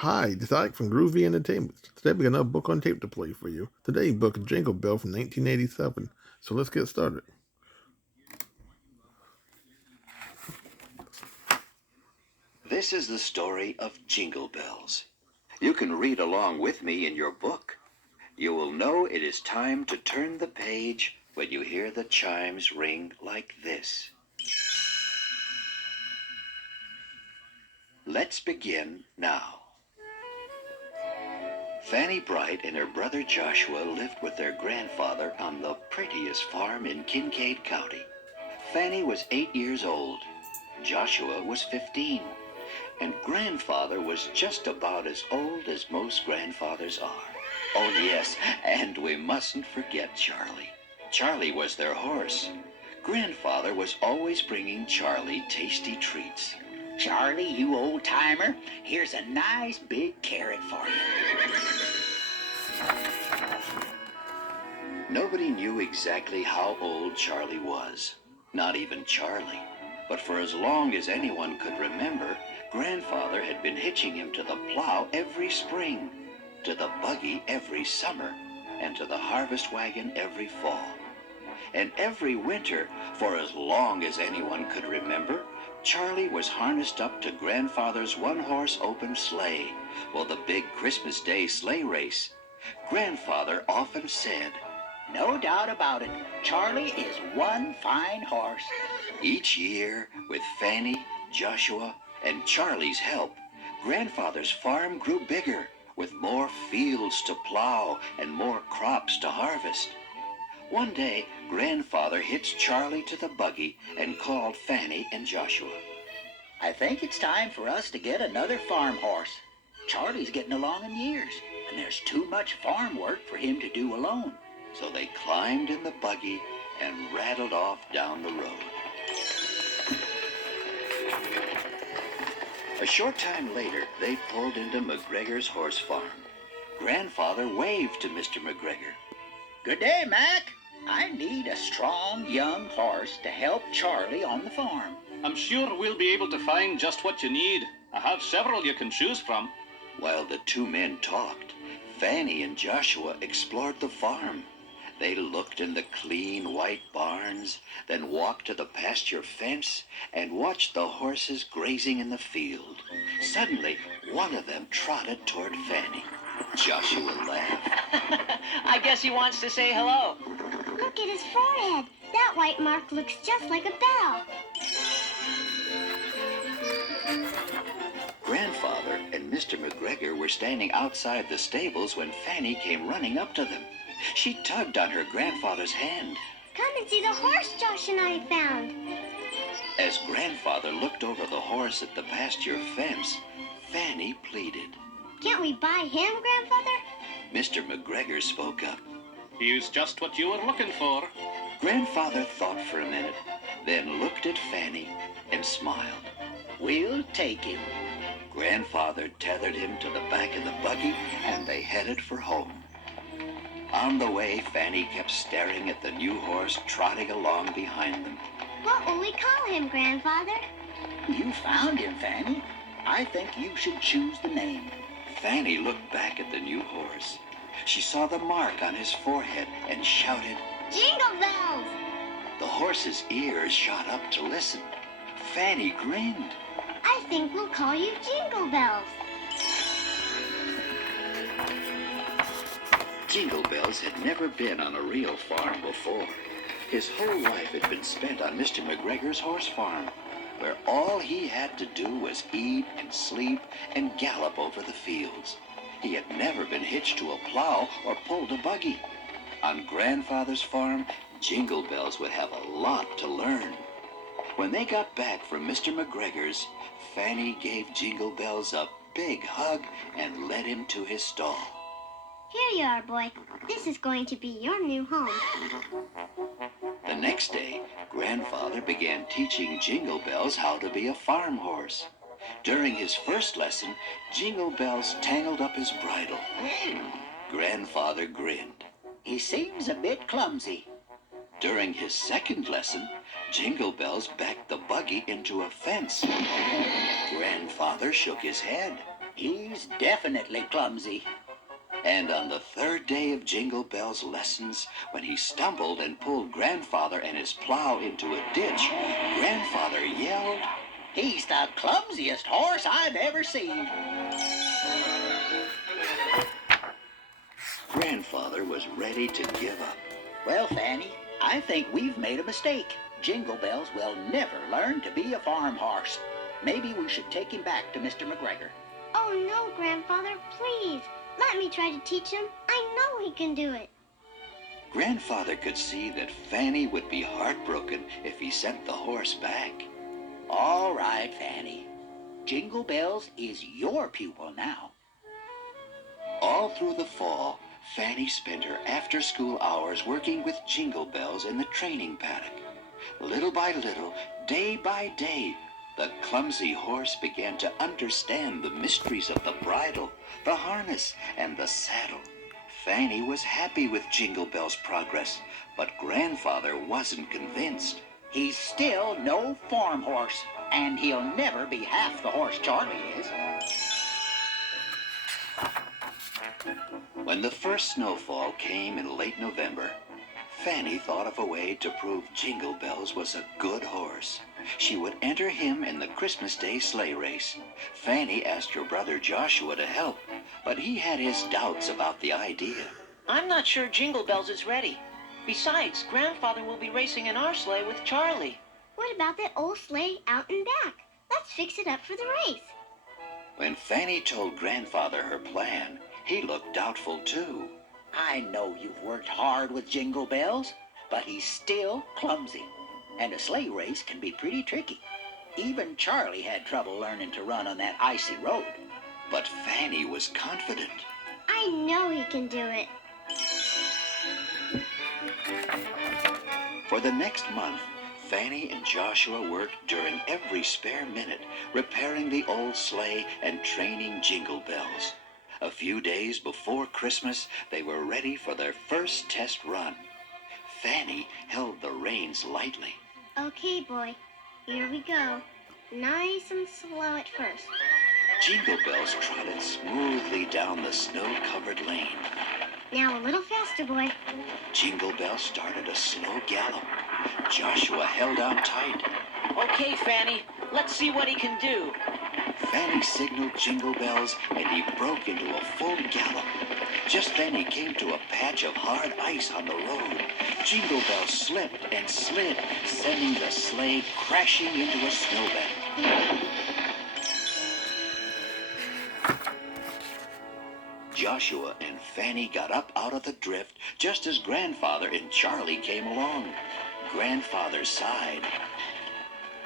Hi, this is Ike from Groovy Entertainment. Today we got another book on tape to play for you. Today's book is Jingle Bell from 1987. So let's get started. This is the story of Jingle Bells. You can read along with me in your book. You will know it is time to turn the page when you hear the chimes ring like this. Let's begin now. Fanny Bright and her brother Joshua lived with their grandfather on the prettiest farm in Kincaid County. Fanny was 8 years old. Joshua was 15. And grandfather was just about as old as most grandfathers are. Oh yes, and we mustn't forget Charlie. Charlie was their horse. Grandfather was always bringing Charlie tasty treats. Charlie, you old timer, here's a nice big carrot for you. Nobody knew exactly how old Charlie was. Not even Charlie. But for as long as anyone could remember, Grandfather had been hitching him to the plow every spring, to the buggy every summer, and to the harvest wagon every fall. And every winter, for as long as anyone could remember, Charlie was harnessed up to Grandfather's one-horse open sleigh, well, the big Christmas Day sleigh race. Grandfather often said, No doubt about it, Charlie is one fine horse. Each year, with Fanny, Joshua, and Charlie's help, Grandfather's farm grew bigger, with more fields to plow and more crops to harvest. One day, Grandfather hitched Charlie to the buggy and called Fanny and Joshua. I think it's time for us to get another farm horse. Charlie's getting along in years, and there's too much farm work for him to do alone. So they climbed in the buggy and rattled off down the road. A short time later, they pulled into McGregor's horse farm. Grandfather waved to Mr. McGregor. Good day, Mac. I need a strong young horse to help Charlie on the farm. I'm sure we'll be able to find just what you need. I have several you can choose from. While the two men talked, Fanny and Joshua explored the farm. They looked in the clean white barns, then walked to the pasture fence and watched the horses grazing in the field. Suddenly, one of them trotted toward Fanny. Joshua laughed. I guess he wants to say hello. Look at his forehead. That white mark looks just like a bell. Grandfather and Mr. McGregor were standing outside the stables when Fanny came running up to them. She tugged on her grandfather's hand. Come and see the horse Josh and I found. As Grandfather looked over the horse at the pasture fence, Fanny pleaded. Can't we buy him, Grandfather? Mr. McGregor spoke up. He's just what you were looking for. Grandfather thought for a minute, then looked at Fanny and smiled. We'll take him. Grandfather tethered him to the back of the buggy, and they headed for home. On the way, Fanny kept staring at the new horse trotting along behind them. What will we call him, Grandfather? You found him, Fanny. I think you should choose the name. Fanny looked back at the new horse. She saw the mark on his forehead and shouted, Jingle Bells! The horse's ears shot up to listen. Fanny grinned. I think we'll call you Jingle Bells. Jingle Bells had never been on a real farm before. His whole life had been spent on Mr. McGregor's horse farm, where all he had to do was eat and sleep and gallop over the fields. He had never been hitched to a plow or pulled a buggy. On Grandfather's farm, Jingle Bells would have a lot to learn. When they got back from Mr. McGregor's, Fanny gave Jingle Bells a big hug and led him to his stall. Here you are, boy. This is going to be your new home. The next day, Grandfather began teaching Jingle Bells how to be a farm horse. During his first lesson, Jingle Bells tangled up his bridle. Grandfather grinned. He seems a bit clumsy. During his second lesson, Jingle Bells backed the buggy into a fence. Grandfather shook his head. He's definitely clumsy. And on the third day of Jingle Bell's lessons, when he stumbled and pulled Grandfather and his plow into a ditch, Grandfather yelled, He's the clumsiest horse I've ever seen. Grandfather was ready to give up. Well, Fanny, I think we've made a mistake. Jingle Bells will never learn to be a farm horse. Maybe we should take him back to Mr. McGregor. Oh, no, Grandfather, please. Let me try to teach him. I know he can do it. Grandfather could see that Fanny would be heartbroken if he sent the horse back. All right, Fanny. Jingle Bells is your pupil now. All through the fall, Fanny spent her after-school hours working with Jingle Bells in the training paddock. Little by little, day by day, the clumsy horse began to understand the mysteries of the bridle, the harness, and the saddle. Fanny was happy with Jingle Bell's progress, but Grandfather wasn't convinced. He's still no farm horse, and he'll never be half the horse Charlie is. When the first snowfall came in late November, Fanny thought of a way to prove Jingle Bells was a good horse. She would enter him in the Christmas Day sleigh race. Fanny asked her brother Joshua to help, but he had his doubts about the idea. I'm not sure Jingle Bells is ready. Besides, Grandfather will be racing in our sleigh with Charlie. What about that old sleigh out and back? Let's fix it up for the race. When Fanny told Grandfather her plan, he looked doubtful too. I know you've worked hard with Jingle Bells, but he's still clumsy. And a sleigh race can be pretty tricky. Even Charlie had trouble learning to run on that icy road. But Fanny was confident. I know he can do it. For the next month, Fanny and Joshua worked during every spare minute, repairing the old sleigh and training Jingle Bells. A few days before Christmas, they were ready for their first test run. Fanny held the reins lightly. Okay, boy. Here we go. Nice and slow at first. Jingle Bells trotted smoothly down the snow-covered lane. Now a little faster, boy. Jingle Bells started a slow gallop. Joshua held on tight. Okay, Fanny, let's see what he can do. Fanny signaled Jingle Bells, and he broke into a full gallop. Just then he came to a patch of hard ice on the road. Jingle Bells slipped and slid, sending the sleigh crashing into a snowbank. Joshua and Fanny got up out of the drift just as Grandfather and Charlie came along. Grandfather sighed.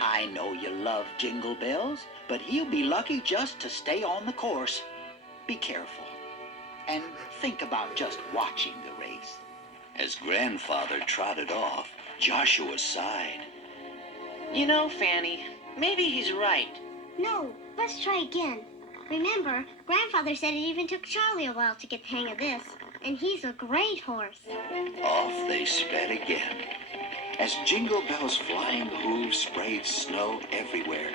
I know you love Jingle Bells, but he'll be lucky just to stay on the course. Be careful, and think about just watching the race. As Grandfather trotted off, Joshua sighed. You know, Fanny, maybe he's right. No, let's try again. Remember, Grandfather said it even took Charlie a while to get the hang of this. And he's a great horse. Off they sped again. As Jingle Bell's flying hooves sprayed snow everywhere,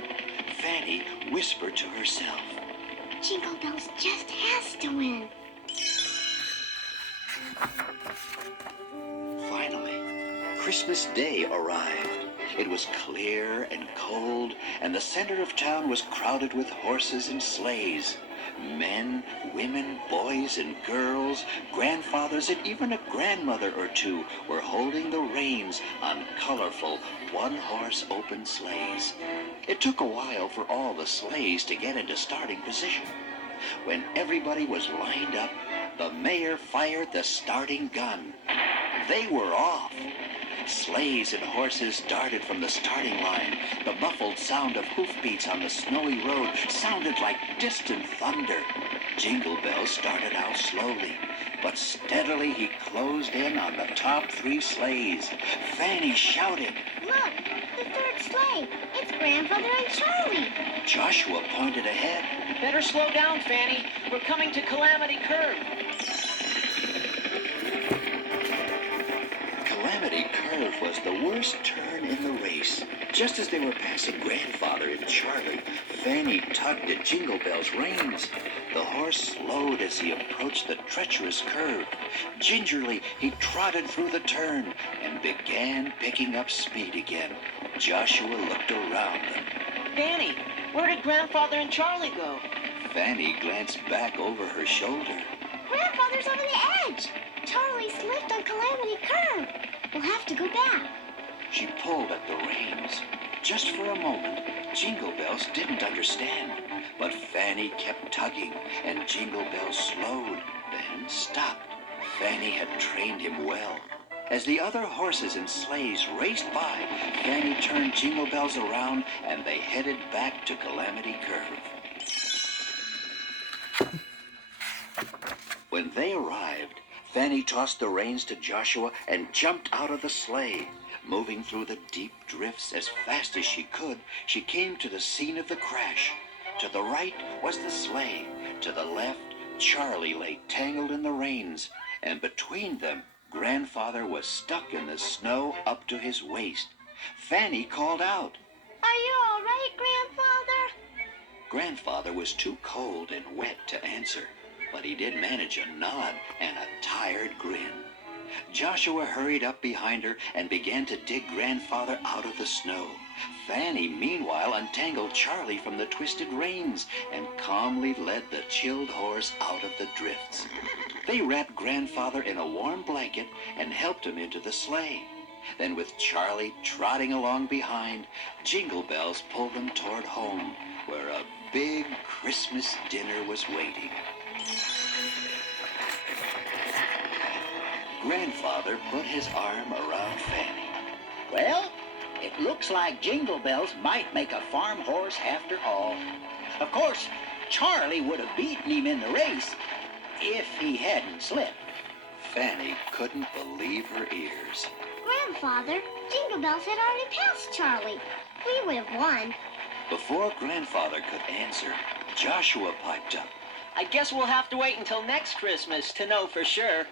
Fanny whispered to herself, Jingle Bells just has to win. Finally, Christmas Day arrived. It was clear and cold, and the center of town was crowded with horses and sleighs. Men, women, boys and girls, grandfathers, and even a grandmother or two were holding the reins on colorful one-horse open sleighs. It took a while for all the sleighs to get into starting position. When everybody was lined up, the mayor fired the starting gun. They were off. Sleighs and horses darted from the starting line. The muffled sound of hoofbeats on the snowy road sounded like distant thunder. Jingle Bells started out slowly, but steadily he closed in on the top three sleighs. Fanny shouted. Look, the third sleigh. It's Grandfather and Charlie. Joshua pointed ahead. Better slow down, Fanny. We're coming to Calamity Curve. Calamity Curve was the worst turn turn in the race. Just as they were passing Grandfather and Charlie, Fanny tugged at Jingle Bell's reins. The horse slowed as he approached the treacherous curve. Gingerly, he trotted through the turn and began picking up speed again. Joshua looked around them. Fanny, where did Grandfather and Charlie go? Fanny glanced back over her shoulder. Grandfather's over the edge. Charlie slipped on Calamity Curve. We'll have to go back. She pulled at the reins. Just for a moment, Jingle Bells didn't understand. But Fanny kept tugging, and Jingle Bells slowed, then stopped. Fanny had trained him well. As the other horses and sleighs raced by, Fanny turned Jingle Bells around, and they headed back to Calamity Curve. When they arrived, Fanny tossed the reins to Joshua and jumped out of the sleigh. Moving through the deep drifts as fast as she could, she came to the scene of the crash. To the right was the sleigh. To the left, Charlie lay tangled in the reins. And between them, Grandfather was stuck in the snow up to his waist. Fanny called out, Are you all right, Grandfather? Grandfather was too cold and wet to answer, but he did manage a nod and a tired grin. Joshua hurried up behind her and began to dig Grandfather out of the snow. Fanny, meanwhile, untangled Charlie from the twisted reins and calmly led the chilled horse out of the drifts. They wrapped Grandfather in a warm blanket and helped him into the sleigh. Then, with Charlie trotting along behind, Jingle Bells pulled them toward home, where a big Christmas dinner was waiting. Grandfather put his arm around Fanny. Well, it looks like Jingle Bells might make a farm horse after all. Of course, Charlie would have beaten him in the race if he hadn't slipped. Fanny couldn't believe her ears. Grandfather, Jingle Bells had already passed Charlie. We would have won. Before Grandfather could answer, Joshua piped up. I guess we'll have to wait until next Christmas to know for sure.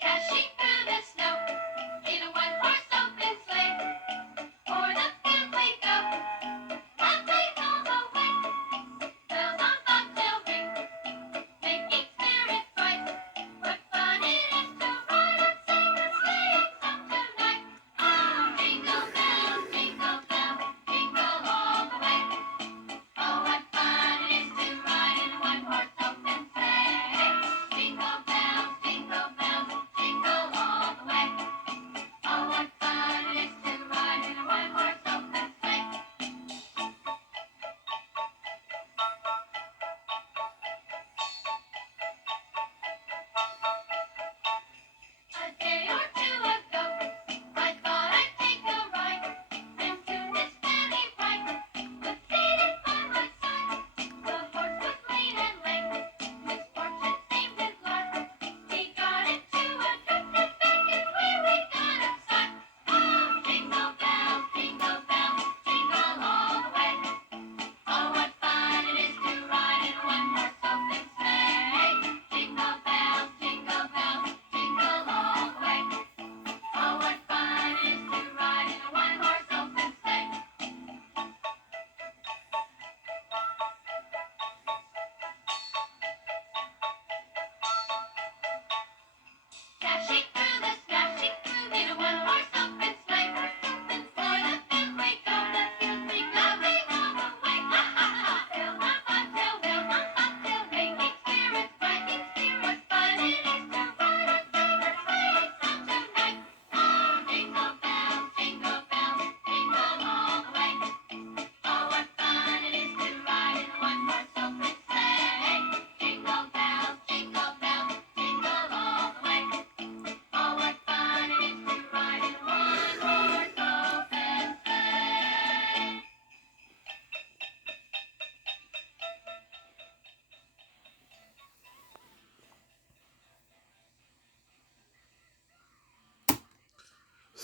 Dashing through the snow in a one-horse open sleigh. O'er the field we go, laughing all the way. Bells on bobtail ring, making spirits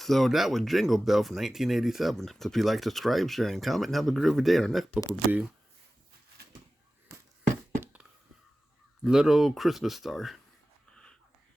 So that was Jingle Bell from 1987. So if you like, subscribe, share, and comment, and have a groovy day. Our next book would be Little Christmas Star.